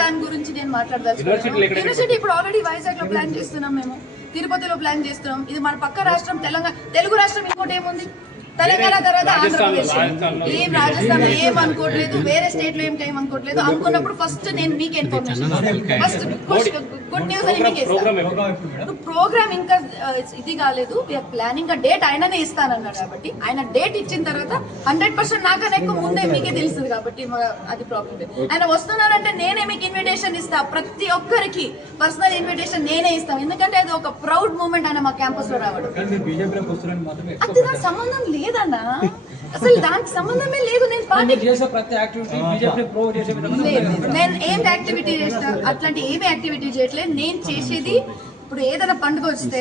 దాని గురించి నేను మాట్లాడదలుచుకున్నాను. యూనివర్సిటీ ఇప్పుడు ఆల్రెడీ వైజాగ్ లో ప్లాన్ చేస్తున్నాం, మేము తిరుపతిలో ప్లాన్ చేస్తున్నాం. ఇది మన పక్క రాష్ట్రం తెలంగాణ, తెలుగు రాష్ట్రం ఇంకోటి ఏముంది, తెలంగాణ తర్వాత ఆంధ్రప్రదేశ్. ఏం రాజస్థాన్ ఏం అనుకోవట్లేదు, వేరే స్టేట్ లో ఏం అనుకోవట్లేదు. అనుకున్నప్పుడు ఫస్ట్ నేను మీకు ఇన్ఫర్మేషన్, ఫస్ట్ గుడ్ న్యూస్ అని మీకు ఇస్తాను. ప్రోగ్రామ్ ఇంకా ఇది కాలేదు, ప్లానింగ్ డేట్ ఆయననే ఇస్తానన్నాడు కాబట్టి ఆయన డేట్ ఇచ్చిన తర్వాత 100% నాకన్నా ఎక్కువ ముందే మీకే తెలుస్తుంది కాబట్టి అది ప్రాబ్లం లేదు. ఆయన వస్తున్నారంటే నేనే మీకు ఇన్విటేషన్ ఇస్తా, ప్రతి ఒక్కరికి పర్సనల్ ఇన్విటేషన్ నేనే ఇస్తాను. ఎందుకంటే అది ఒక ప్రౌడ్ మూమెంట్ ఆయన మా క్యాంపస్ లో రావడం. అది నాకు సంబంధం లేదన్నా, అసలు దానికి సంబంధమే లేదు. నేను ఏం యాక్టివిటీ చేస్తా, అట్లాంటి ఏమి యాక్టివిటీ చేయట్లేదు. నేను చేసేది ఇప్పుడు ఏదైనా పండుగ వస్తే